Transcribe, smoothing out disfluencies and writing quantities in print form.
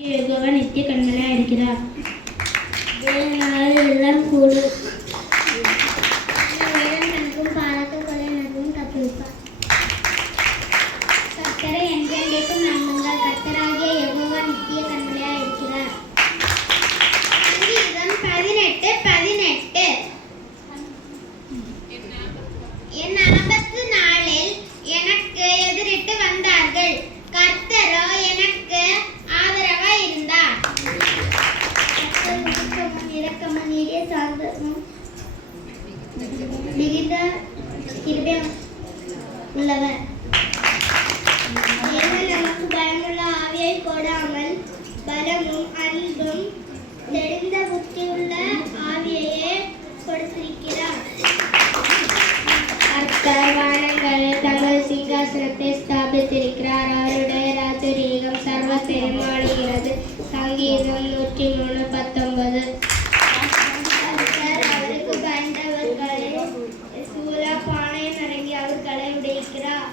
யெகோவா நித்திய கண்மலையாய் இருக்கிறார். எல்லாம் கூடும். எனக்கும் பாராட்டுகளை எனக்கும் தப்பிப்பார். கர்த்தரை என்றென்றைக்கும் நம்புங்கள். கர்த்தராகிய யெகோவா நித்திய கண்மலையாய் இருக்கிறார். சங்கீதம் 18:18. என் ஆபத்து நாளில் எனக்கு எதிரிட்டு வந்தார்கள், கர்த்தரோ எனக்கு ஆதரவாய் இருந்தார். இரக்கமும் நீடிய சாந்தமும் மிகுந்த கிருபையும் உள்ளவர். தேவன் நமக்கு பயமுள்ள ஆவியை கொடாமல் பலமும் அன்பும் தெளிந்த புத்தியுள்ள ஆவியையே கொடுத்திருக்கிறார். கர்த்தர் வானங்களில் தங்கள் சிங்காசனத்தை ஸ்தாபித்திருக்கிறார். அவருடைய ராஜரீகம் சர்வத்தையும் ஆளுகிறது. சங்கீதம் 103:19. கர்த்தர் அவருக்கு பயந்தவர்களை சூழ பானையம் இறங்கி அவர்களை உடைக்கிறார்.